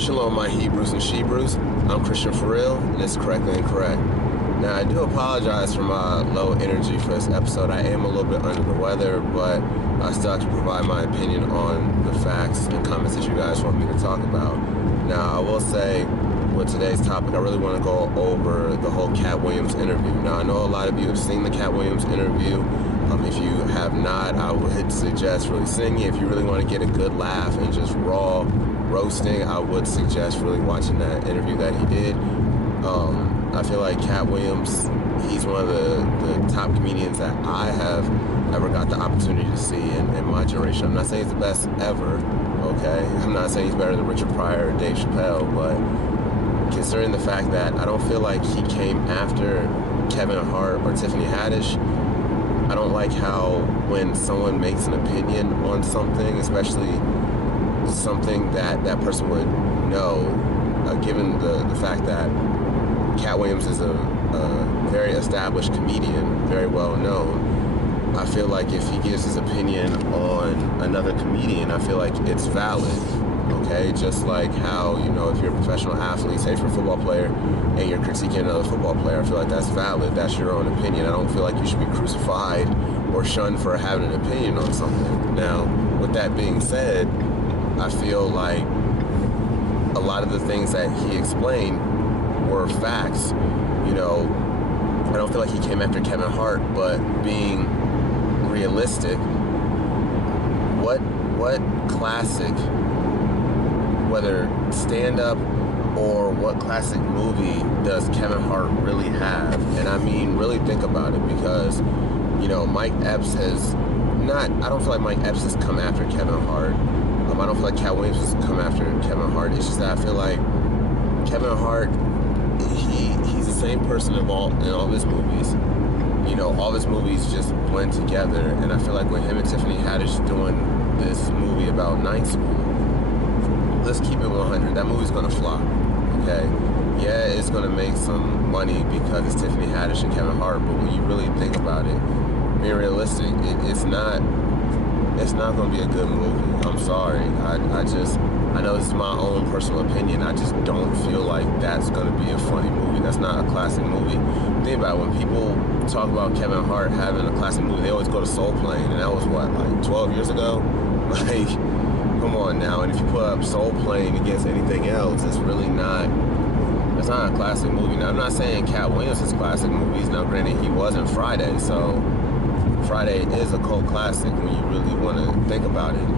Shalom, my Hebrews and Shebrews. I'm Christian for real, and it's Correctly Incorrect. Now, I do apologize for my low energy for this episode. I am a little bit under the weather, but I still have to provide my opinion on the facts and comments that you guys want me to talk about. Now, I will say, with today's topic, I really want to go over the whole Katt Williams interview. Now, I know a lot of you have seen the Katt Williams interview. If you have not, I would suggest really seeing it. If you really want to get a good laugh and just raw roasting, I would suggest really watching that interview that he did. I feel like Katt Williams, he's one of the top comedians that I have ever got the opportunity to see in my generation. I'm not saying he's the best ever, okay? I'm not saying he's better than Richard Pryor or Dave Chappelle, but considering the fact that I don't feel like he came after Kevin Hart or Tiffany Haddish, I don't like how when someone makes an opinion on something, especially something that that person would know, given the fact that Katt Williams is a very established comedian, very well known, I feel like if he gives his opinion on another comedian, I feel like it's valid, okay? Just like how, you know, if you're a professional athlete, say if you're a football player, and you're critiquing another football player, I feel like that's valid. That's your own opinion. I don't feel like you should be crucified or shunned for having an opinion on something. Now, with that being said, I feel like a lot of the things that he explained were facts. You know, I don't feel like he came after Kevin Hart, but being realistic, what classic, whether stand-up or what classic movie does Kevin Hart really have? And I mean, really think about it, because, you know, Mike Epps has not, I don't feel like Mike Epps has come after Kevin Hart. I don't feel like Katt Williams has come after Kevin Hart. It's just that I feel like Kevin Hart, he's the same person involved in all of his movies. You know, all of his movies just blend together. And I feel like with him and Tiffany Haddish doing this movie about night school, let's keep it 100. That movie's gonna flop, okay? Yeah, it's gonna make some money because it's Tiffany Haddish and Kevin Hart, but when you really think about it, being realistic, it's not gonna be a good movie. I'm sorry. I know this is my own personal opinion. I just don't feel like that's gonna be a funny movie. That's not a classic movie. Think about it, when people talk about Kevin Hart having a classic movie, they always go to Soul Plane, and that was what, like 12 years ago? Like, come on now. And if you put up Soul Plane against anything else, it's really not, it's not a classic movie. Now, I'm not saying Katt Williams is classic movies. Now, granted, he wasn't Friday, so Friday is a cult classic when you really want to think about it.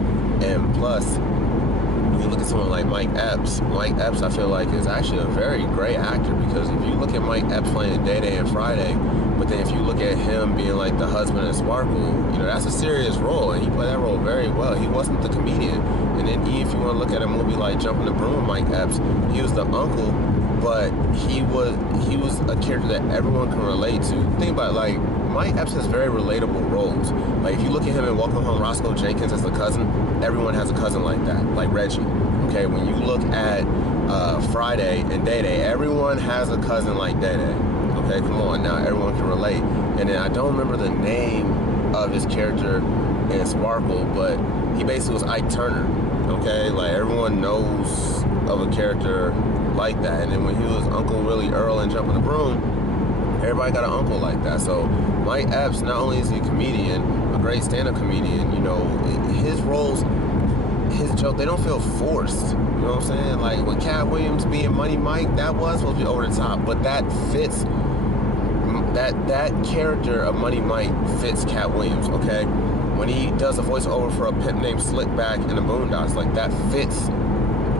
And plus, when you look at someone like Mike Epps, I feel like is actually a very great actor, because if you look at Mike Epps playing Day Day and Friday, but then if you look at him being like the husband in Sparkle, you know, that's a serious role, and he played that role very well. He wasn't the comedian. And then if you want to look at a movie like Jumping the Broom with Mike Epps, he was the uncle, but he was a character that everyone can relate to. Think about it, like, Mike Epps has very relatable roles. Like, if you look at him in Welcome Home, Roscoe Jenkins as the cousin, everyone has a cousin like that, like Reggie. Okay, when you look at Friday and Day Day, everyone has a cousin like Day Day. Okay, come on now, everyone can relate. And then I don't remember the name of his character in Sparkle, but he basically was Ike Turner. Okay, like everyone knows of a character like that. And then when he was Uncle Willie Earl in Jumping the Broom, everybody got an uncle like that. So Mike Epps, not only is he a comedian, a great stand-up comedian, you know, his roles, his joke, they don't feel forced. You know what I'm saying? Like with Katt Williams being Money Mike, that was supposed to be over the top, but that fits, that character of Money Mike fits Katt Williams, okay? When he does a voiceover for a pimp named Slickback in the Boondocks, like that fits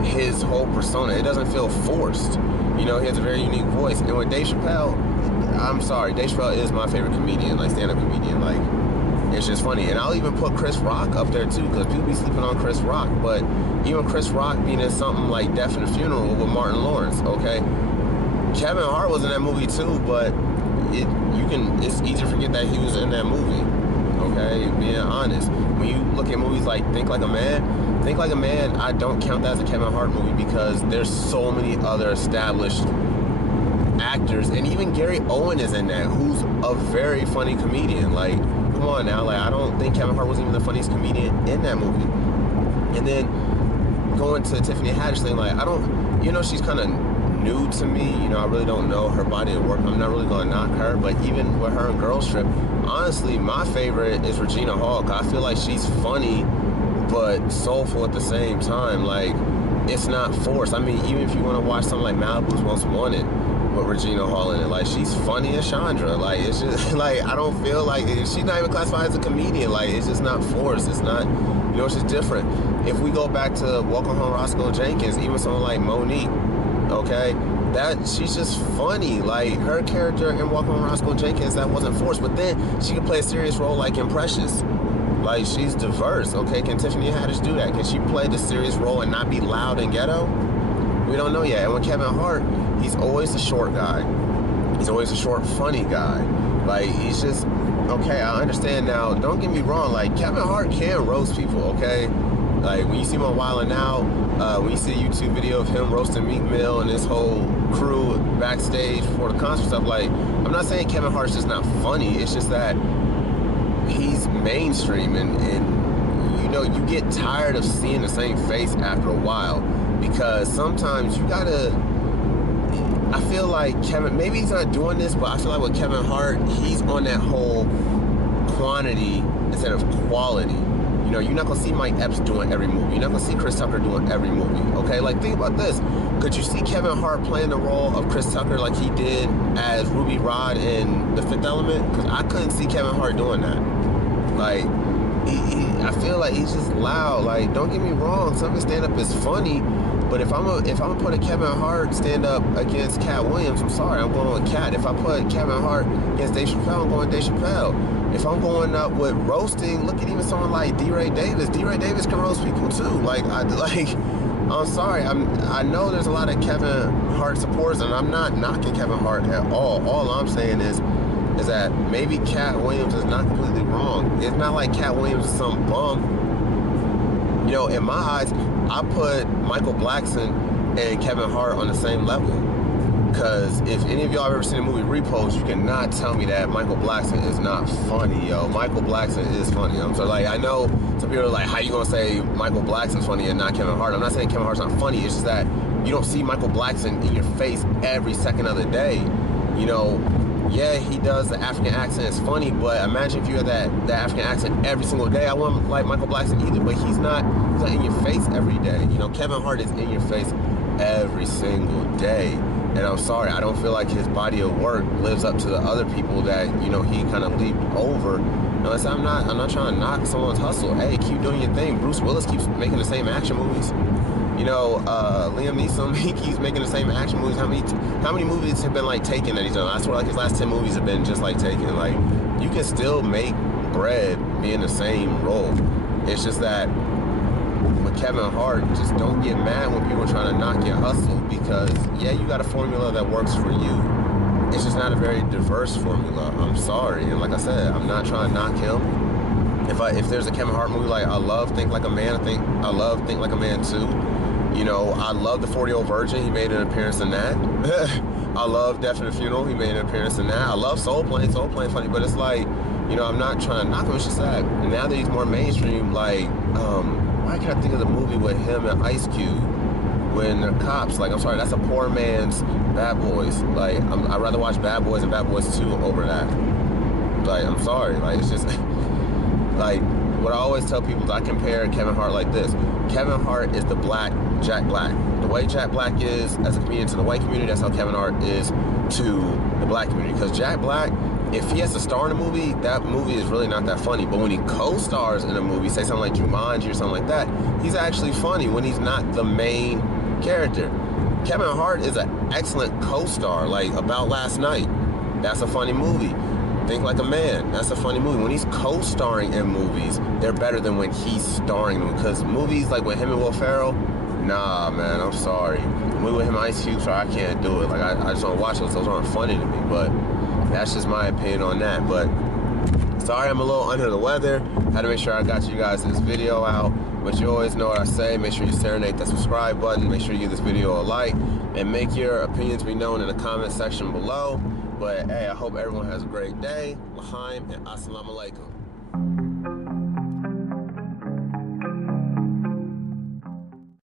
his whole persona. It doesn't feel forced. You know, he has a very unique voice. And with Dave Chappelle, I'm sorry, Dave Chappelle is my favorite comedian, like stand-up comedian. Like, it's just funny. And I'll even put Chris Rock up there too, because people be sleeping on Chris Rock. But even Chris Rock being in something like Death and the Funeral with Martin Lawrence, okay? Kevin Hart was in that movie too, but it's easy to forget that he was in that movie, okay? Being honest. When you look at movies like Think Like a Man, I don't count that as a Kevin Hart movie, because there's so many other established actors, and even Gary Owen is in that, who's a very funny comedian. Like, come on now, like, I don't think Kevin Hart was even the funniest comedian in that movie. And then going to Tiffany Haddish thing, like, I don't, she's kind of new to me. I really don't know her body of work. I'm not really going to knock her, but even with her and Girls Trip, honestly, my favorite is Regina Hall. I feel like she's funny, but soulful at the same time. Like, it's not forced. I mean, even if you want to watch something like Malibu's Most Wanted with Regina Hall in it, like, she's funny as Chandra. Like, it's just, like, I don't feel like, she's not even classified as a comedian. Like, it's just not forced. It's not, it's just different. If we go back to Welcome Home Roscoe Jenkins, even someone like Monique, okay, that she's just funny. Like, her character in Welcome Home Roscoe Jenkins, that wasn't forced, but then she could play a serious role like in Precious. Like, she's diverse, okay? Can Tiffany Haddish do that? Can she play the serious role and not be loud and ghetto? We don't know yet. And with Kevin Hart, he's always the short guy. He's always a short, funny guy. Like, he's just, okay, I understand now. Don't get me wrong. Like, Kevin Hart can roast people, okay? Like, when you see him on Wild 'N Out, when you see a YouTube video of him roasting Meek Mill and his whole crew backstage before the concert stuff, like, I'm not saying Kevin Hart's just not funny. It's just that he's mainstream, and you get tired of seeing the same face after a while, because sometimes you gotta, I feel like Kevin, maybe he's not doing this, but I feel like with Kevin Hart, he's on that whole quantity instead of quality. You're not gonna see Mike Epps doing every movie. You're not gonna see Chris Tucker doing every movie, okay? Like, think about this. Could you see Kevin Hart playing the role of Chris Tucker like he did as Ruby Rod in The Fifth Element? Because I couldn't see Kevin Hart doing that. Like, I feel like he's just loud. Like, don't get me wrong, some of his stand-up is funny, but if I'm gonna put a Kevin Hart stand-up against Katt Williams, I'm sorry, I'm going with Katt. If I put Kevin Hart against Dave Chappelle, I'm going with Dave Chappelle. If I'm going up with roasting, look at even someone like D-Ray Davis. D-Ray Davis can roast people too. Like, I'm sorry. I know there's a lot of Kevin Hart supporters, and I'm not knocking Kevin Hart at all. All I'm saying is that maybe Katt Williams is not completely wrong. It's not like Katt Williams is some bum. In my eyes, I put Michael Blackson and Kevin Hart on the same level. Because if any of y'all have ever seen the movie Repose, you cannot tell me that Michael Blackson is not funny, yo. Michael Blackson is funny. So, like, I know some people are like, how you gonna say Michael Blackson's funny and not Kevin Hart? I'm not saying Kevin Hart's not funny. It's just that you don't see Michael Blackson in your face every second of the day. Yeah, he does the African accent. It's funny, but imagine if you had that African accent every single day. I wouldn't like Michael Blackson either, but he's not in your face every day. Kevin Hart is in your face every single day. And I'm sorry, I don't feel like his body of work lives up to the other people that, he kind of leaped over. I'm not trying to knock someone's hustle. Hey, keep doing your thing. Bruce Willis keeps making the same action movies. Liam Neeson, he keeps making the same action movies. How many movies have been like Taken that he's done? I swear, like, his last 10 movies have been just like Taken. Like, you can still make bread being the same role. It's just that with Kevin Hart, just don't get mad when people are trying to knock your hustle, because yeah, you got a formula that works for you. It's just not a very diverse formula. I'm sorry, and like I said, I'm not trying to knock him. If there's a Kevin Hart movie, like, I love Think Like a Man. I love Think Like a Man 2. I love The 40-Year-Old Virgin. He made an appearance in that. I love Death at a Funeral. He made an appearance in that. I love Soul Plane. Soul Plane funny, but it's like, I'm not trying to knock him. It's just that now that he's more mainstream, like, why can't I think of the movie with him and Ice Cube when they're cops? Like, I'm sorry, that's a poor man's Bad Boys. Like, I'd rather watch Bad Boys and Bad Boys 2 over that. Like, I'm sorry. Like, it's just, like, what I always tell people is I compare Kevin Hart like this. Kevin Hart is the black Jack Black. The way Jack Black is as a comedian to the white community, that's how Kevin Hart is to the black community. Because Jack Black, if he has to star in a movie, that movie is really not that funny. But when he co-stars in a movie, say something like Jumanji or something like that, he's actually funny when he's not the main character. Kevin Hart is an excellent co-star, like About Last Night. That's a funny movie. Think Like a Man, that's a funny movie. When he's co-starring in movies, they're better than when he's starring in them. Because movies like with him and Will Ferrell, nah, man, I'm sorry. Movie with him and Ice Cube, sorry, I can't do it. Like, I just don't watch those. Those aren't funny to me. But that's just my opinion on that. But sorry, I'm a little under the weather. Had to make sure I got you guys this video out. But you always know what I say. Make sure you serenade that subscribe button. Make sure you give this video a like. And make your opinions be known in the comment section below. But hey, I hope everyone has a great day. L'chaim and assalamu alaikum.